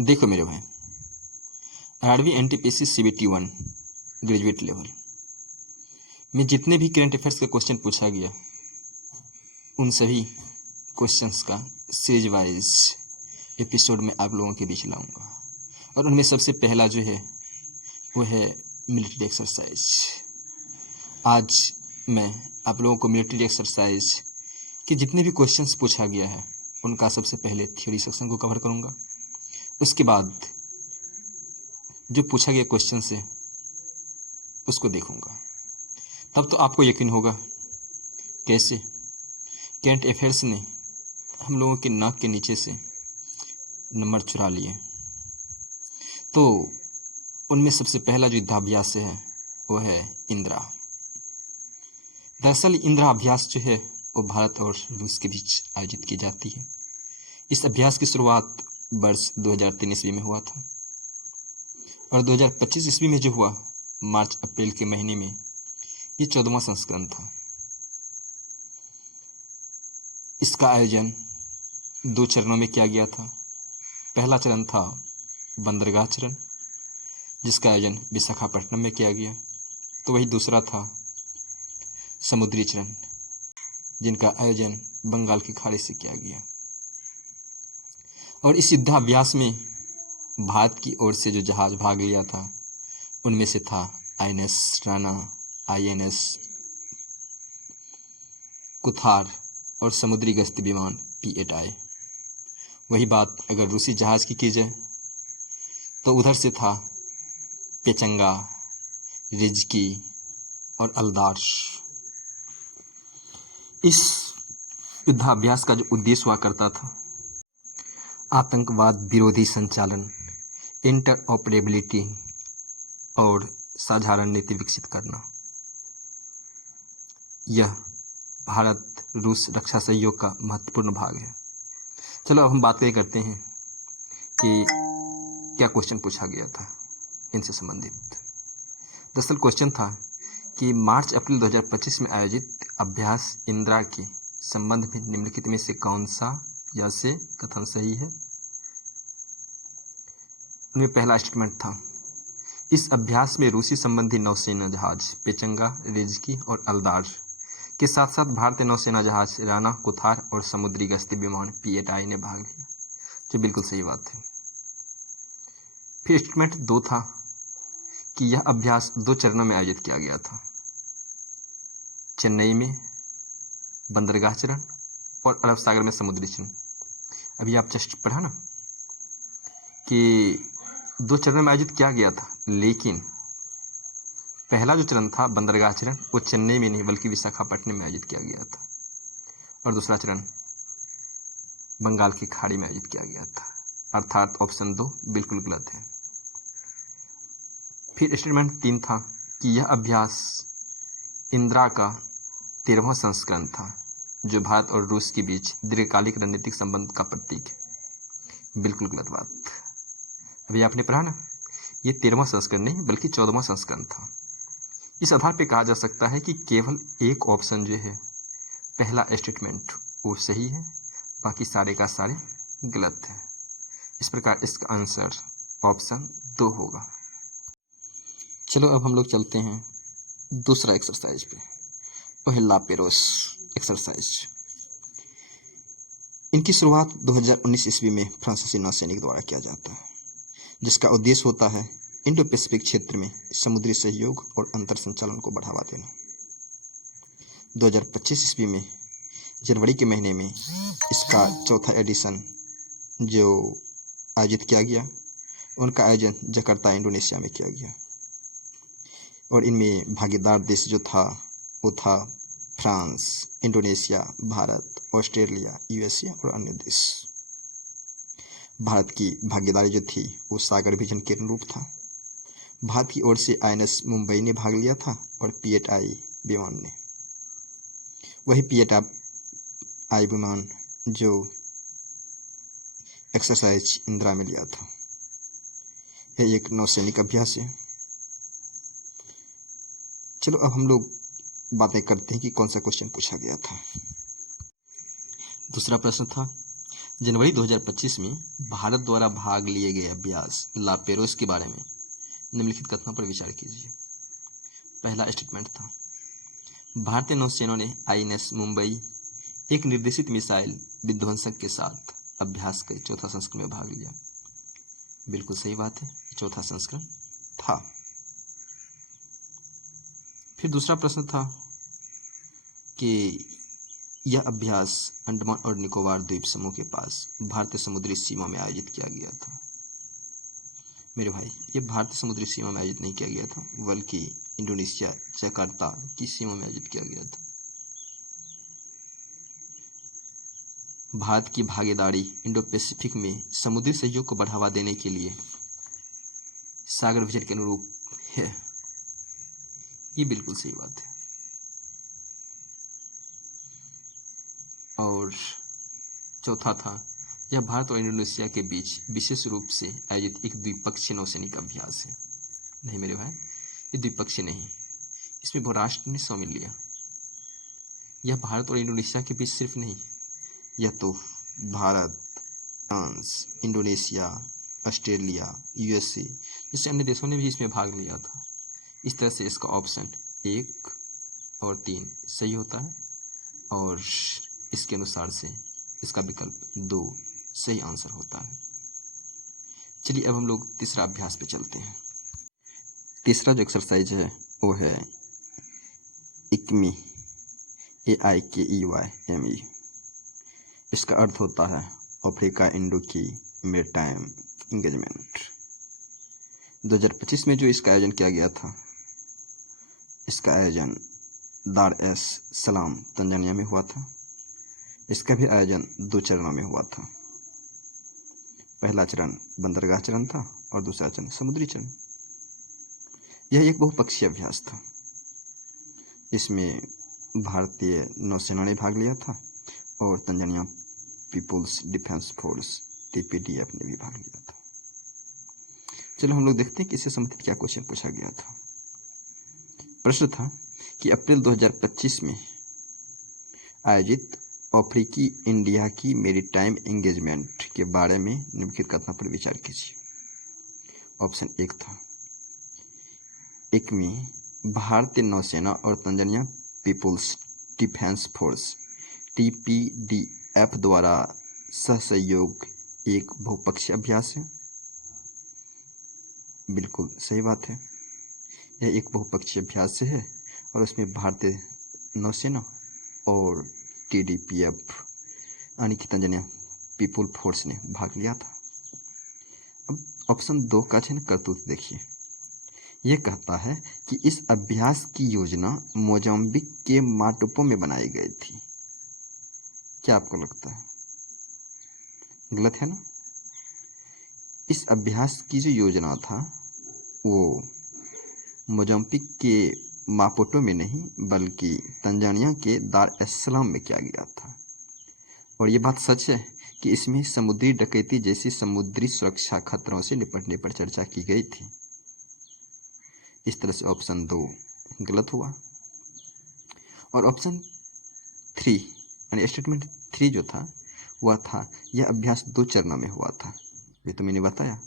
देखो मेरे भाई, RRB NTPC CBT 1 graduate level में जितने भी करंट अफेयर्स का क्वेश्चन पूछा गया उन सभी क्वेश्चंस का सीरीज वाइज एपिसोड में आप लोगों के बीच लाऊंगा। और उनमें सबसे पहला जो है वो है मिलिट्री एक्सरसाइज। आज मैं आप लोगों को मिलिट्री एक्सरसाइज के जितने भी क्वेश्चंस पूछा गया है उनका सबसे पहले थ्योरी सेक्शन को कवर करूंगा। उसके बाद जो पूछा गया क्वेश्चन है उसको देखूंगा। तब तो आपको यकीन होगा कैसे करंट अफेयर्स ने हम लोगों के नाक के नीचे से नंबर चुरा लिए। तो उनमें सबसे पहला जो युद्धाभ्यास है वो है इंदिरा। दरअसल इंदिरा अभ्यास जो है वो भारत और रूस के बीच आयोजित की जाती है। इस अभ्यास की शुरुआत वर्ष 2003 ईस्वी में हुआ था और 2025 ईस्वी में जो हुआ मार्च अप्रैल के महीने में ये 14वां संस्करण था। इसका आयोजन 2 चरणों में किया गया था। पहला चरण था बंदरगाह चरण जिसका आयोजन विशाखापट्टनम में किया गया। तो वही दूसरा था समुद्री चरण जिनका आयोजन बंगाल की खाड़ी से किया गया। और इस युद्धाभ्यास में भारत की ओर से जो जहाज भाग लिया था उनमें से था आईएनएस राणा, आईएनएस कुथार और समुद्री गश्ती विमान P-8I। वही बात अगर रूसी जहाज की जाए तो उधर से था पेचंगा, रिजकी और अल्दार्श। इस युद्धाभ्यास का जो उद्देश्य हुआ करता था आतंकवाद विरोधी संचालन, इंटरऑपरेबिलिटी और साझा रणनीति विकसित करना। यह भारत रूस रक्षा सहयोग का महत्वपूर्ण भाग है। चलो अब हम बात करते हैं कि क्या क्वेश्चन पूछा गया था इनसे संबंधित। दरअसल क्वेश्चन था कि मार्च अप्रैल 2025 में आयोजित अभ्यास इंदिरा के संबंध में निम्नलिखित में से कौन सा या से कथन सही है। उनमें पहला स्टेटमेंट था इस अभ्यास में रूसी संबंधी नौसेना जहाज पेचंगा, रिजकी और अल्दार्श के साथ साथ भारतीय नौसेना जहाज राणा, कुथार और समुद्री गश्ती विमान P-8I ने भाग लिया, जो बिल्कुल सही बात है। फिर स्टेटमेंट 2 था कि यह अभ्यास 2 चरणों में आयोजित किया गया था, चेन्नई में बंदरगाह चरण और अरब सागर में समुद्री चरण। अभी आप जस्ट पढ़ा ना कि 2 चरणों में आयोजित किया गया था, लेकिन पहला जो चरण था बंदरगाह चरण वो चेन्नई में नहीं बल्कि विशाखापट्टनम में आयोजित किया गया था और दूसरा चरण बंगाल की खाड़ी में आयोजित किया गया था। अर्थात ऑप्शन 2 बिल्कुल गलत है। फिर स्टेटमेंट 3 था कि यह अभ्यास इंदिरा का 13वां संस्करण था जो भारत और रूस के बीच दीर्घकालिक रणनीतिक संबंध का प्रतीक है। बिल्कुल गलत बात। अभी आपने पढ़ा ना, ये 13वां संस्करण नहीं बल्कि 14वां संस्करण था। इस आधार पर कहा जा सकता है कि केवल एक ऑप्शन जो है पहला स्टेटमेंट वो सही है, बाकी सारे का सारे गलत है। इस प्रकार इसका आंसर ऑप्शन 2 होगा। चलो अब हम लोग चलते हैं दूसरा एक्सरसाइज पे, वो है लापेरोस एक्सरसाइज। इनकी शुरुआत 2019 ईस्वी में फ्रांसीसी नौसैनिक द्वारा किया जाता है जिसका उद्देश्य होता है इंडो पैसिफिक क्षेत्र में समुद्री सहयोग और अंतर संचालन को बढ़ावा देना। 2025 ईस्वी में जनवरी के महीने में इसका चौथा एडिशन जो आयोजित किया गया उनका आयोजन जकार्ता इंडोनेशिया में किया गया और इनमें भागीदार देश जो था वो था France, Indonesia, Bharat, Australia, USA और अन्य देश। भारत की भागीदारी जो थी वो सागर विजन के अनुरूप था। भारत की ओर से आईएनएस मुंबई ने भाग लिया था और P-8I विमान ने। वही P-8I विमान जो एक्सरसाइज इंदिरा में लिया था। यह एक नौसैनिक अभ्यास है। चलो अब हम लोग बातें करते हैं कि कौन सा क्वेश्चन पूछा गया था। दूसरा प्रश्न था जनवरी 2025 में भारत द्वारा भाग लिए गए अभ्यास लापेरोस के बारे में निम्नलिखित कथनों पर विचार कीजिए। पहला स्टेटमेंट था, भारतीय नौसेना ने INS मुंबई एक निर्देशित मिसाइल विध्वंसक के साथ अभ्यास के चौथा संस्करण में भाग लिया। बिल्कुल सही बात है, चौथा संस्करण था। फिर दूसरा प्रश्न था कि यह अभ्यास अंडमान और निकोबार द्वीप समूह के पास भारतीय समुद्री सीमा में आयोजित किया गया था। मेरे भाई, यह भारतीय समुद्री सीमा में आयोजित नहीं किया गया था, बल्कि इंडोनेशिया जकार्ता की सीमा में आयोजित किया गया था। भारत की भागीदारी इंडो पैसिफिक में समुद्री सहयोग को बढ़ावा देने के लिए सागर विजन के अनुरूप है। ये बिल्कुल सही बात है। और चौथा था, यह भारत और इंडोनेशिया के बीच विशेष रूप से आयोजित एक द्विपक्षीय नौसैनिक अभ्यास है। नहीं मेरे भाई, ये द्विपक्षीय नहीं, इसमें बहुराष्ट्र ने शामिल लिया। यह भारत और इंडोनेशिया के बीच सिर्फ नहीं, यह तो Bharat, France, Indonesia, Australia, USA जैसे अन्य देशों ने भी इसमें भाग लिया था। इस तरह से इसका ऑप्शन 1 और 3 सही होता है और इसके अनुसार से इसका विकल्प 2 सही आंसर होता है। चलिए अब हम लोग तीसरा अभ्यास पे चलते हैं। तीसरा जो एक्सरसाइज है वो है इक्मी, AIKEYME। इसका अर्थ होता है अफ्रीका इंडो की मेरीटाइम इंगेजमेंट। 2025 में जो इसका आयोजन किया गया था, इसका आयोजन दार एस सलाम तंजानिया में हुआ था। इसका भी आयोजन 2 चरणों में हुआ था। पहला चरण बंदरगाह चरण था और दूसरा चरण समुद्री चरण। यह एक बहुपक्षीय अभ्यास था। इसमें भारतीय नौसेना ने भाग लिया था और Tanzania people's defence force TPDF ने भी भाग लिया था। चलो हम लोग देखते हैं कि इससे संबंधित क्या क्वेश्चन पूछा गया था। प्रश्न था कि अप्रैल 2025 में आयोजित अफ्रीकी इंडिया की मेरीटाइम एंगेजमेंट के बारे में निम्नलिखित कथनों पर विचार कीजिए। ऑप्शन 1 था, एक में भारतीय नौसेना और Tanzania people's defence force TPDF द्वारा सहसहयोग एक बहुपक्षीय अभ्यास है। बिल्कुल सही बात है, यह एक बहुपक्षीय अभ्यास है और उसमें भारतीय नौसेना और TDPF यानी कि तंजानिया पीपुल फोर्स ने भाग लिया था। अब ऑप्शन 2 का चयन करतूत देखिए। यह कहता है कि इस अभ्यास की योजना मोजाम्बिक के माटुपो में बनाई गई थी। क्या आपको लगता है? गलत है ना? इस अभ्यास की जो योजना था वो मोजाम्बिक के मापुटो में नहीं बल्कि तंजानिया के दार एस सलाम में किया गया था। और ये बात सच है कि इसमें समुद्री डकैती जैसी समुद्री सुरक्षा खतरों से निपटने पर चर्चा की गई थी। इस तरह से ऑप्शन 2 गलत हुआ। और ऑप्शन 3 यानी स्टेटमेंट 3 जो था वह था, यह अभ्यास 2 चरणों में हुआ था। ये तो मैंने बताया।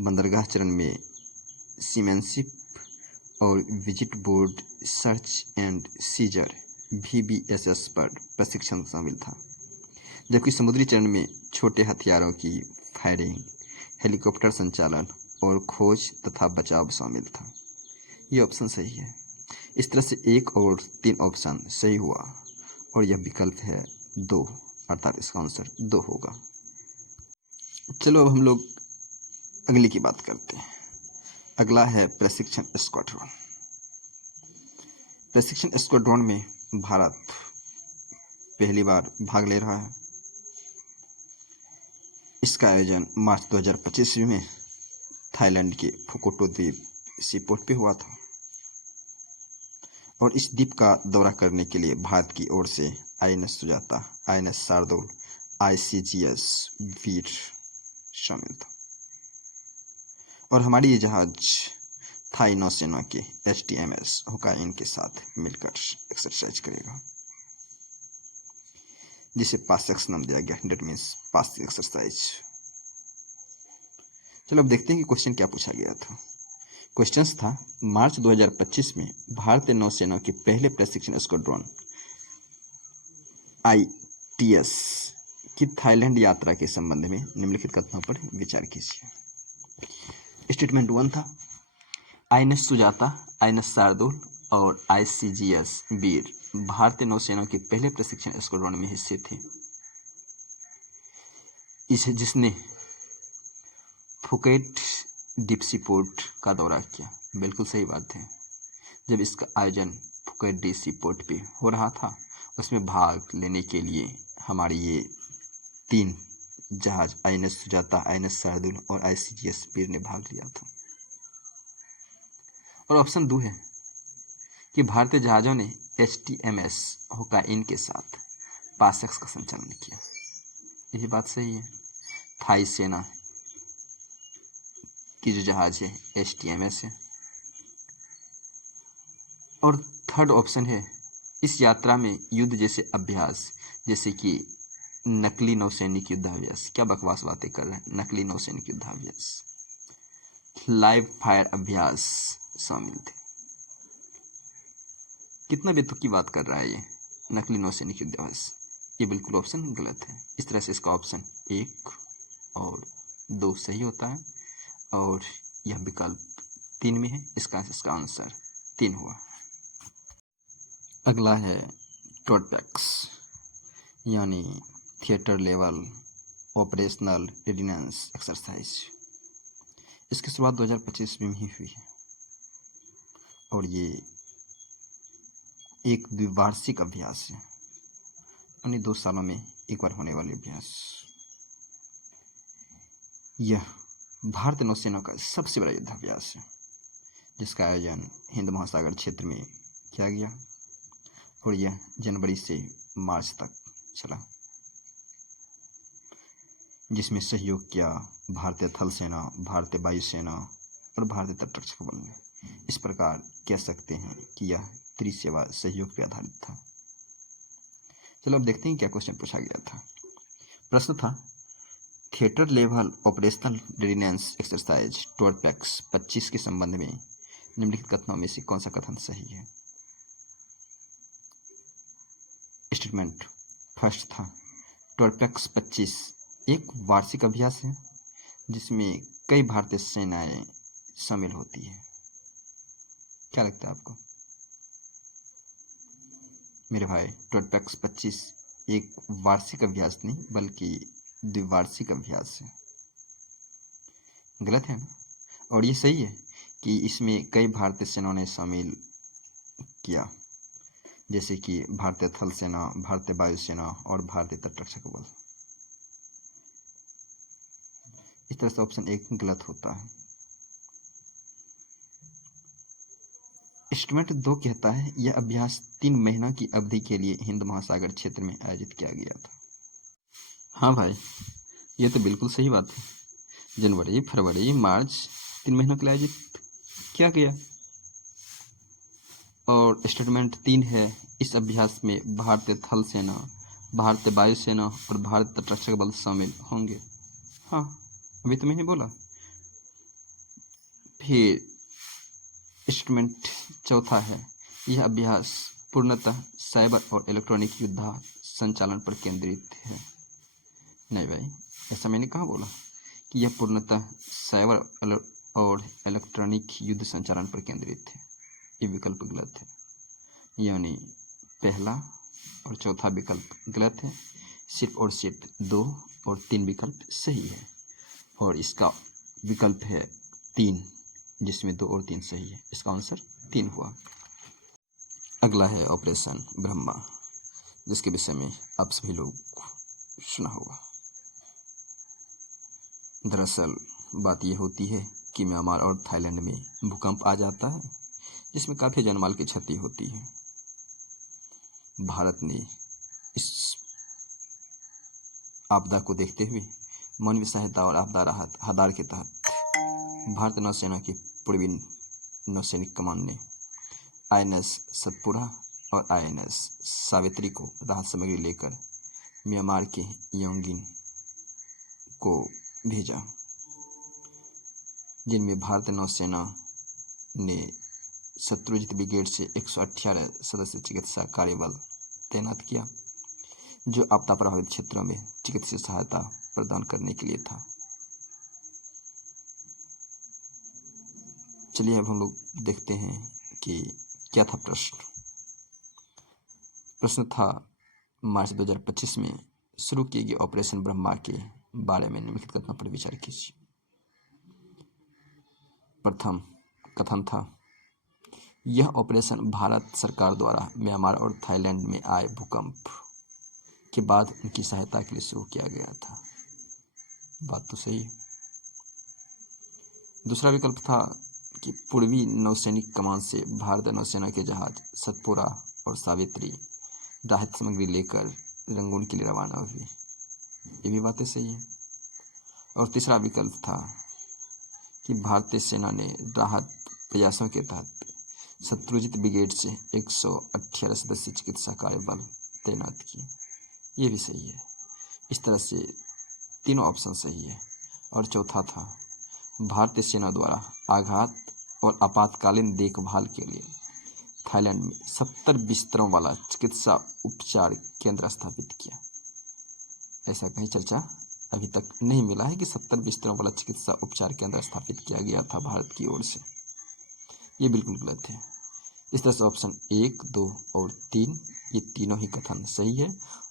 बंदरगाह चरण में सीमैनशिप और visit board search and seizure VBSS पर प्रशिक्षण शामिल था, जबकि समुद्री चरण में छोटे हथियारों की फायरिंग, हेलीकॉप्टर संचालन और खोज तथा बचाव शामिल था। ये ऑप्शन सही है। इस तरह से 1 और 3 ऑप्शन सही हुआ और यह विकल्प है 2, अर्थात इसका आंसर 2 होगा। चलो अब हम लोग अगली की बात करते हैं। अगला है प्रशिक्षण स्क्वाड्रन। प्रशिक्षण स्क्वाड्रन में भारत पहली बार भाग ले रहा है। इसका आयोजन मार्च 2025 में थाईलैंड के फुकोटो द्वीप सीपोर्ट पे हुआ था और इस द्वीप का दौरा करने के लिए भारत की ओर से INS Sujata, INS Shardul, ICGS वीर शामिल था और हमारी ये जहाज थाई नौसेना के HTMS होकाइन के साथ मिलकर एक्सरसाइज करेगा। जिसे पास्टक्स नाम दिया गया, डेट मीन्स पास्ट एक्सरसाइज। चलो अब देखते हैं कि क्वेश्चन क्या पूछा गया था। क्वेश्चंस था मार्च 2025 में भारतीय नौसेना के पहले प्रशिक्षण स्क्वाड्रन ITS की थाईलैंड यात्रा के संबंध में निम्नलिखित कथनों पर विचार कीजिए। स्टेटमेंट 1 था INS सुजाता, INS शार्दुल और ICGS वीर भारतीय नौसेना के पहले प्रशिक्षण स्क्वाड्रन में हिस्से थे, जिसने फुकेट डीप सी पोर्ट का दौरा किया। बिल्कुल सही बात है। जब इसका आयोजन फुकेट डीप सी पोर्ट पे हो रहा था, उसमें भाग लेने के लिए हमारे ये 3 जहाज INS सुजाता, INS शार्दुल और ICGS वीर ने भाग लिया था। और ऑप्शन 2 है कि भारतीय जहाज़ों ने HTMS होकाइन के साथ पास्टक्स का संचालन किया। यही बात सही है। थाई सेना की जो जहाज है HTMS है। और थर्ड ऑप्शन है इस यात्रा में युद्ध जैसे अभ्यास, जैसे कि नकली नौसैनिक युद्धाभ्यास, क्या बकवास बातें कर रहे हैं, नकली नौसैनिक युद्धाभ्यास, लाइव फायर अभ्यास शामिल थे। कितना बेतुकी बात कर रहा है ये, नकली नौसैनिक युद्धाभ्यास। ये बिल्कुल ऑप्शन गलत है। इस तरह से इसका ऑप्शन 1 और 2 सही होता है और यह विकल्प 3 में है। इसका आंसर 3 हुआ। अगला है टोटपैक्स यानी theatre level operational readiness exercise. इसकी शुरुआत 2025 में ही हुई है और ये एक द्विवार्षिक अभ्यास है, यानी 2 सालों में एक बार होने वाले अभ्यास। यह भारतीय नौसेना का सबसे बड़ा युद्धाभ्यास है, जिसका आयोजन हिंद महासागर क्षेत्र में किया गया और यह जनवरी से मार्च तक चला, जिसमें सहयोग किया भारतीय थल सेना, भारतीय वायुसेना और भारतीय तटरक्षक बल ने। इस प्रकार कह सकते हैं कि यह त्रिसेवा सहयोग पर आधारित था। चलो अब देखते हैं क्या क्वेश्चन पूछा गया था। प्रश्न था theatre level operational readiness exercise TROPEX 25 के संबंध में निम्नलिखित कथनों में से कौन सा कथन सही है। स्टेटमेंट फर्स्ट था टोटपैक्स 25 एक वार्षिक अभ्यास है जिसमें कई भारतीय सेनाएं शामिल होती है। क्या लगता है आपको मेरे भाई? टोटपैक्स 25 एक वार्षिक अभ्यास नहीं बल्कि द्विवार्षिक अभ्यास है। गलत है ना? और ये सही है कि इसमें कई भारतीय सेनाओं ने शामिल किया, जैसे कि भारतीय थल सेना, भारतीय वायुसेना और भारतीय तटरक्षक बल। इस तरह से ऑप्शन 1 गलत होता है। स्टेटमेंट 2 कहता है यह अभ्यास 3 महीनों की अवधि के लिए हिंद महासागर क्षेत्र में आयोजित किया गया था। हाँ भाई, ये तो बिल्कुल सही बात है। जनवरी, फरवरी, मार्च 3 महीनों के लिए आयोजित किया गया। और स्टेटमेंट 3 है इस अभ्यास में भारतीय थल सेना, भारतीय वायुसेना और भारतीय तटरक्षक बल शामिल होंगे। हाँ, अभी तो मैंने बोला। फिर स्टेटमेंट 4 है यह अभ्यास पूर्णतः साइबर और इलेक्ट्रॉनिक युद्ध संचालन पर केंद्रित है। नहीं भाई, ऐसा मैंने कहाँ बोला कि यह पूर्णतः साइबर और इलेक्ट्रॉनिक युद्ध संचालन पर केंद्रित है। ये विकल्प गलत है, यानी पहला और चौथा विकल्प गलत है। सिर्फ और सिर्फ 2 और 3 विकल्प सही है और इसका विकल्प है 3, जिसमें 2 और 3 सही है। इसका आंसर 3 हुआ। अगला है ऑपरेशन ब्रह्मा, जिसके विषय में आप सभी लोग सुना होगा। दरअसल बात यह होती है कि म्यांमार और थाईलैंड में भूकंप आ जाता है, जिसमें काफ़ी जानमाल की क्षति होती है। भारत ने इस आपदा को देखते हुए मानवीय सहायता और आपदा राहत आधार के तहत भारतीय नौसेना की पूर्वी नौसैनिक कमान ने INS सतपुरा और INS सावित्री को राहत सामग्री लेकर म्यांमार के यांगून को भेजा, जिनमें भारतीय नौसेना ने शत्रुजित ब्रिगेड से 118 सदस्य चिकित्सा कार्यबल तैनात किया, जो आपदा प्रभावित क्षेत्रों में चिकित्सीय सहायता प्रदान करने के लिए था। चलिए अब हम लोग देखते हैं कि क्या था प्रश्न। प्रश्न था, मार्च 2025 में शुरू किए गए ऑपरेशन ब्रह्मा के बारे में निम्नलिखित कथनों पर विचार कीजिए। प्रथम कथन था, यह ऑपरेशन भारत सरकार द्वारा म्यांमार और थाईलैंड में आए भूकंप के बाद उनकी सहायता के लिए शुरू किया गया था। बात तो सही है। दूसरा विकल्प था कि पूर्वी नौसैनिक कमान से भारतीय नौसेना के जहाज सतपुरा और सावित्री राहत सामग्री लेकर रंगून के लिए रवाना हुए। ये भी बातें सही है। और तीसरा विकल्प था कि भारतीय सेना ने राहत प्रयासों के तहत शत्रुजित ब्रिगेड से 118 सदस्य चिकित्सा कार्यबल तैनात किए। ये भी सही है। इस तरह से तीनों ऑप्शन सही है। और चौथा था, भारतीय सेना द्वारा आघात और आपातकालीन देखभाल के लिए थाईलैंड में 70 बिस्तरों वाला चिकित्सा उपचार केंद्र स्थापित किया। ऐसा कहीं चर्चा अभी तक नहीं मिला है कि 70 बिस्तरों वाला चिकित्सा उपचार केंद्र स्थापित किया गया था भारत की ओर से। ये बिल्कुल गलत है। इस तरह से ऑप्शन 1, 2 और 3 ये तीनों ही कथन सही है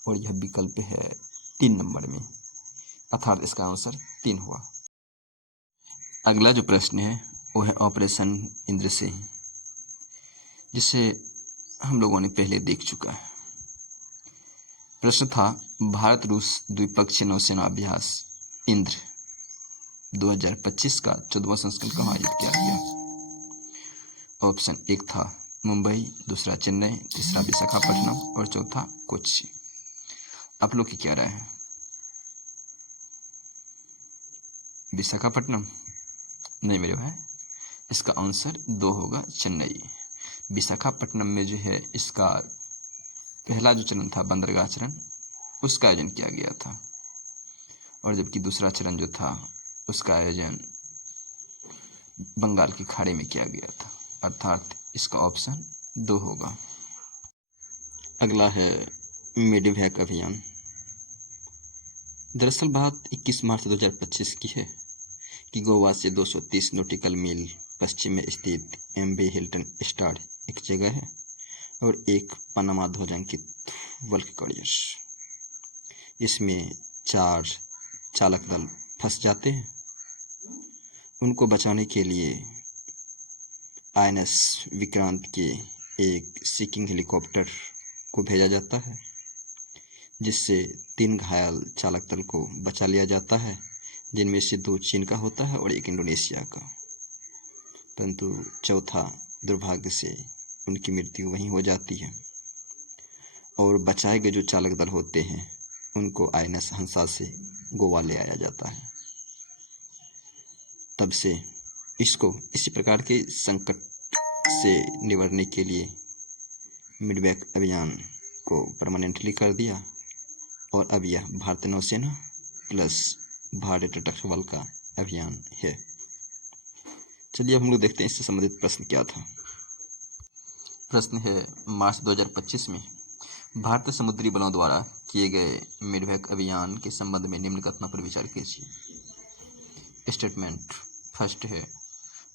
और यह विकल्प है 3 नंबर में, अर्थात इसका आंसर 3 हुआ। अगला जो प्रश्न है वो है ऑपरेशन इंद्रसिंह, जिसे हम लोगों ने पहले देख चुका है। प्रश्न था, भारत रूस द्विपक्षीय नौसेना अभ्यास इंद्र 2025 का 14वां संस्करण कहाँ आयोजित किया गया। ऑप्शन 1 था मुंबई, दूसरा चेन्नई, तीसरा विशाखापट्टनम और चौथा कोच्चि। आप लोग की क्या राय है? विशाखापट्टनम? नहीं मेरे भाई, इसका आंसर 2 होगा, चेन्नई। विशाखापट्टनम में जो है इसका पहला जो चरण था बंदरगाह चरण, उसका आयोजन किया गया था, और जबकि दूसरा चरण जो था उसका आयोजन बंगाल की खाड़ी में किया गया था, अर्थात इसका ऑप्शन 2 होगा। अगला है मेडिवैक अभियान। दरअसल बात 21 मार्च 2025 की है कि गोवा से 230 नॉटिकल मील पश्चिम में स्थित MV हिल्टन स्टार एक जगह है और एक पनामा ध्वजांकित वल्क कॉरियर्स, इसमें 4 चालक दल फंस जाते हैं। उनको बचाने के लिए INS विक्रांत के एक सीकिंग हेलीकॉप्टर को भेजा जाता है, जिससे 3 घायल चालक दल को बचा लिया जाता है, जिनमें से 2 चीन का होता है और 1 इंडोनेशिया का। परंतु चौथा दुर्भाग्य से उनकी मृत्यु वहीं हो जाती है और बचाए गए जो चालक दल होते हैं उनको INS हंसा से गोवा ले आया जाता है। तब से इसको इसी प्रकार के संकट से निवारने के लिए मिडवैक अभियान को परमानेंटली कर दिया और अब यह भारतीय नौसेना प्लस भारतीय तटरक्षक बल का अभियान है। चलिए अब हम लोग देखते हैं इससे संबंधित प्रश्न क्या था। प्रश्न है, मार्च 2025 में भारतीय समुद्री बलों द्वारा किए गए मिडवैक अभियान के संबंध में निम्न कथनों पर विचार कीजिए। स्टेटमेंट फर्स्ट है,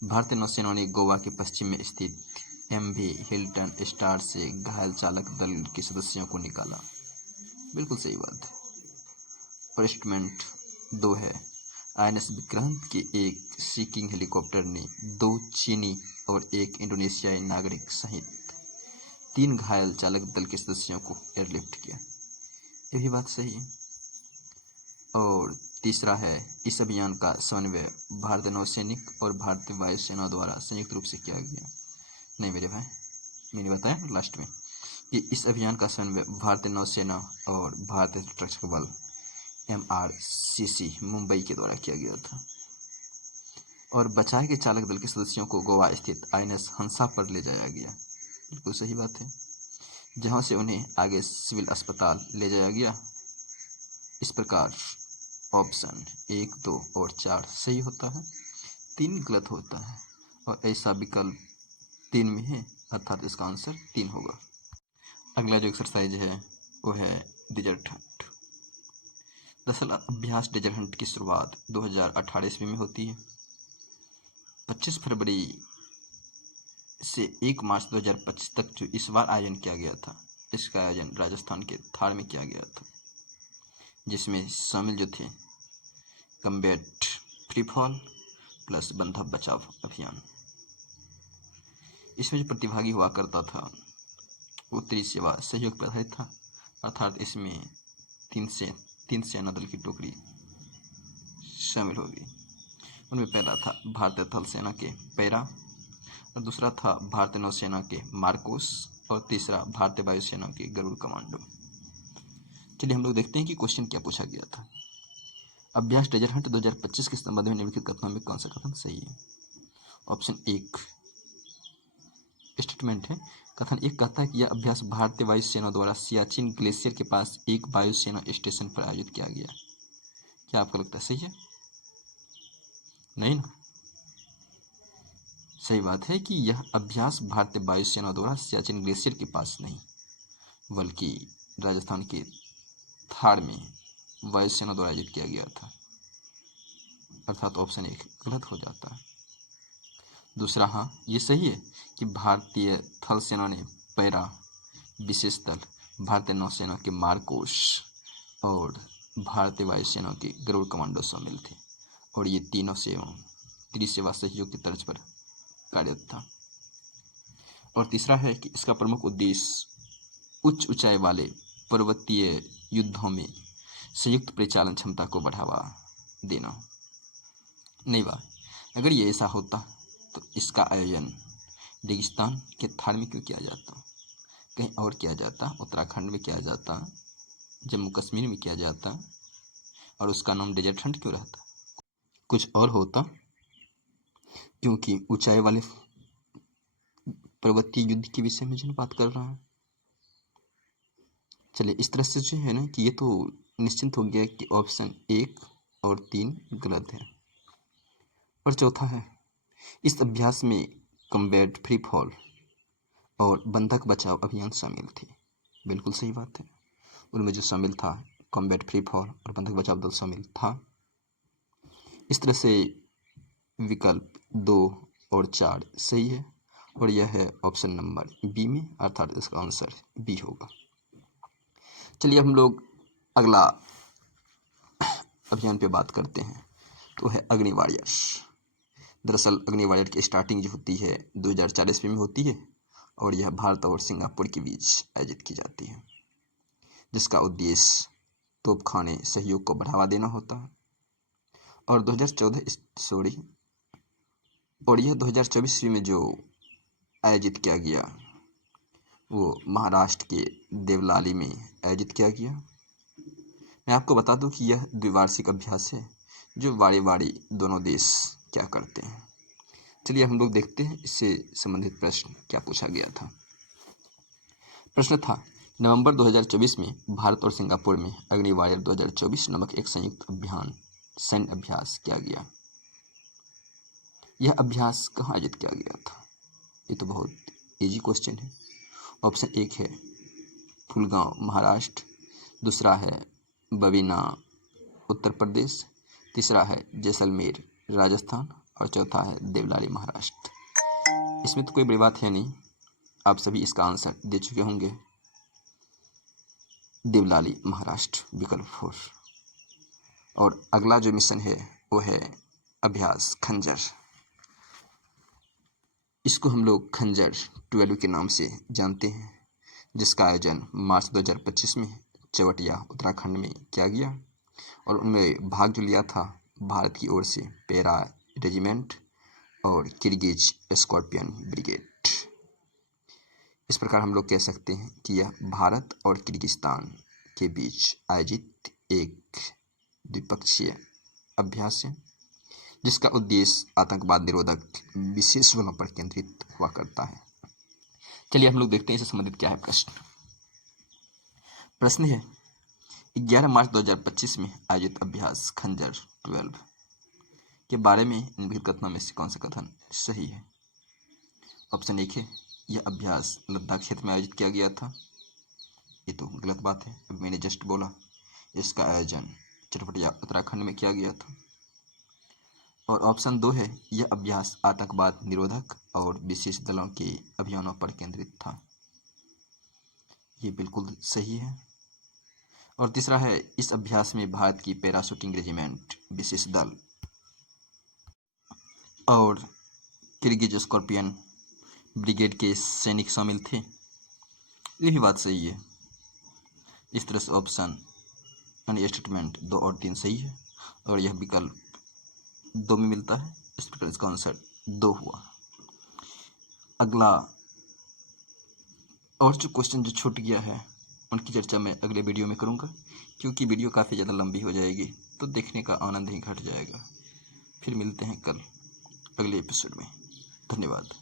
भारतीय नौसेना ने गोवा के पश्चिम में स्थित MV हिल्टन स्टार से घायल चालक दल के सदस्यों को निकाला। बिल्कुल सही बात है। और स्टेटमेंट 2 है, INS विक्रांत के एक सीकिंग हेलीकॉप्टर ने 2 चीनी और 1 इंडोनेशियाई नागरिक सहित 3 घायल चालक दल के सदस्यों को एयरलिफ्ट किया। यह भी बात सही है। और तीसरा है, इस अभियान का समन्वय भारतीय नौसैनिक और भारतीय वायुसेना द्वारा संयुक्त रूप से किया गया। नहीं मेरे भाई, मैंने बताया लास्ट में कि इस अभियान का समन्वय भारतीय नौसेना और भारतीय तटरक्षक बल MRCC मुंबई के द्वारा किया गया था। और बचाए गए चालक दल के सदस्यों को गोवा स्थित INS हंसा पर ले जाया गया। बिल्कुल सही बात है, जहां से उन्हें आगे सिविल अस्पताल ले जाया गया इस प्रकार ऑप्शन 1, 2 और 4 सही होता है, 3 गलत होता है और ऐसा विकल्प 3 में है, अर्थात इसका आंसर 3 होगा। अगला जो एक्सरसाइज है वो है डेजर्ट हंट। दरअसल अभ्यास डेजर्ट हंट की शुरुआत 2018 ईस्वी में होती है। 25 फरवरी से 1 मार्च 2025 तक जो इस बार आयोजन किया गया था, इसका आयोजन राजस्थान के थार में किया गया था, जिसमें शामिल जो थे कम्बैट फ्री फॉल प्लस बंधक बचाव अभियान। इसमें जो प्रतिभागी हुआ करता था वो त्रिसेवा सहयोग पर आधारित था, अर्थात इसमें 3 सेना दल की टुकड़ी शामिल होगी। उनमें पहला था भारतीय थल सेना के पैरा, और दूसरा था भारतीय नौसेना के मार्कोस, और तीसरा भारतीय वायुसेना के गरुड़ कमांडो। चलिए हम लोग देखते हैं कि क्वेश्चन क्या पूछा गया था। अभ्यास डेजर्ट हंट 2025 के संबंध में निम्नलिखित कथनों में कौन सा कथन सही है? ऑप्शन 1 स्टेटमेंट है। कथन 1 कहता है कि यह अभ्यास भारतीय वायुसेना द्वारा सियाचिन ग्लेशियर के पास एक वायुसेना स्टेशन पर आयोजित किया गया। क्या आपको लगता है सही है? नहीं ना? सही बात है कि यह अभ्यास भारतीय वायुसेना द्वारा सियाचिन ग्लेशियर के पास नहीं, बल्कि राजस्थान के थार में वायुसेना द्वारा आयोजित किया गया था, अर्थात ऑप्शन 1 गलत हो जाता है। दूसरा, हाँ ये सही है कि भारतीय थल सेना ने पैरा विशेष दल, भारतीय नौसेना के मार्कोस और भारतीय वायुसेना के गरुड़ कमांडो शामिल थे, और ये तीनों सेवा त्रिसेवा सहयोग की तर्ज पर कार्यरत था। और तीसरा है कि इसका प्रमुख उद्देश्य उच्च ऊंचाई वाले पर्वतीय युद्धों में संयुक्त परिचालन क्षमता को बढ़ावा देना। नहीं बात, अगर ये ऐसा होता तो इसका आयोजन रेगिस्तान के थार में क्यों किया जाता? कहीं और किया जाता, उत्तराखंड में किया जाता, जम्मू कश्मीर में किया जाता, और उसका नाम डेजर्ट हंट क्यों रहता? कुछ और होता, क्योंकि ऊंचाई वाले पर्वतीय युद्ध के विषय में जो बात कर रहा है। चलिए इस तरह से जो है ना कि ये तो निश्चिंत हो गया कि ऑप्शन 1 और 3 गलत है। और चौथा है, इस अभ्यास में कम्बैट फ्री फॉल और बंधक बचाव अभियान शामिल थे। बिल्कुल सही बात है, उनमें जो शामिल था कॉम्बैट फ्री फॉल और बंधक बचाव दल शामिल था। इस तरह से विकल्प 2 और 4 सही है, और यह है ऑप्शन नंबर बी में, अर्थात इसका आंसर बी होगा। चलिए हम लोग अगला अभियान पे बात करते हैं, तो है अग्नि वॉरियर्स। दरअसल अग्नि वॉरियर की स्टार्टिंग जो होती है 2004 ईस्वी में होती है, और यह भारत और सिंगापुर के बीच आयोजित की जाती है, जिसका उद्देश्य तोपखाने सहयोग को बढ़ावा देना होता है। और 2024 ईस्वी में जो आयोजित किया गया वो महाराष्ट्र के देवलाली में आयोजित किया गया। मैं आपको बता दूं कि यह द्विवार्षिक अभ्यास है, जो वारी वारी दोनों देश क्या करते हैं। चलिए हम लोग देखते हैं इससे संबंधित प्रश्न क्या पूछा गया था। प्रश्न था, नवंबर 2024 में भारत और सिंगापुर में अग्नि वॉरियर 2024 नामक एक संयुक्त सैन्य अभ्यास किया गया। यह अभ्यास कहाँ आयोजित किया गया था? ये तो बहुत इजी क्वेश्चन है। ऑप्शन 1 है फुलगांव महाराष्ट्र, दूसरा है बबीना उत्तर प्रदेश, तीसरा है जैसलमेर राजस्थान, और चौथा है देवलाली महाराष्ट्र। इसमें तो कोई बड़ी बात है नहीं, आप सभी इसका आंसर दे चुके होंगे, देवलाली महाराष्ट्र, विकल्प 4। और अगला जो मिशन है वो है अभ्यास खंजर। इसको हम लोग खंजर 12 के नाम से जानते हैं, जिसका आयोजन मार्च 2025 में चवटिया उत्तराखंड में किया गया, और उनमें भाग जो लिया था भारत की ओर से पैरा रेजिमेंट और किर्गिज स्कॉर्पियन ब्रिगेड। इस प्रकार हम लोग कह सकते हैं कि यह भारत और किर्गिस्तान के बीच आयोजित एक द्विपक्षीय अभ्यास है, जिसका उद्देश्य आतंकवाद निरोधक विशेष बलों पर केंद्रित हुआ करता है। चलिए हम लोग देखते हैं इससे संबंधित क्या है प्रश्न। प्रश्न है, 11 मार्च 2025 में आयोजित अभ्यास खंजर 12 के बारे में निम्नलिखित कथनों में से कौन सा कथन सही है? ऑप्शन 1 है, यह अभ्यास लद्दाख क्षेत्र में आयोजित किया गया था। ये तो गलत बात है, अब मैंने जस्ट बोला। इसका आयोजन चटपटिया उत्तराखंड में किया गया था। और ऑप्शन 2 है, यह अभ्यास आतंकवाद निरोधक और विशेष दलों के अभियानों पर केंद्रित था। ये बिल्कुल सही है। और तीसरा है, इस अभ्यास में भारत की पैराशूटिंग रेजिमेंट, विशेष दल और किर्गिज स्कॉर्पियन ब्रिगेड के सैनिक शामिल थे। ये भी बात सही है। इस तरह से ऑप्शन यानी स्टेटमेंट 2 और 3 सही है और यह विकल्प 2 में मिलता है। इस प्रकार इसका आंसर 2 हुआ। अगला और जो क्वेश्चन जो छूट गया है उनकी चर्चा मैं अगले वीडियो में करूँगा, क्योंकि वीडियो काफ़ी ज़्यादा लंबी हो जाएगी तो देखने का आनंद ही घट जाएगा। फिर मिलते हैं कल अगले एपिसोड में। धन्यवाद।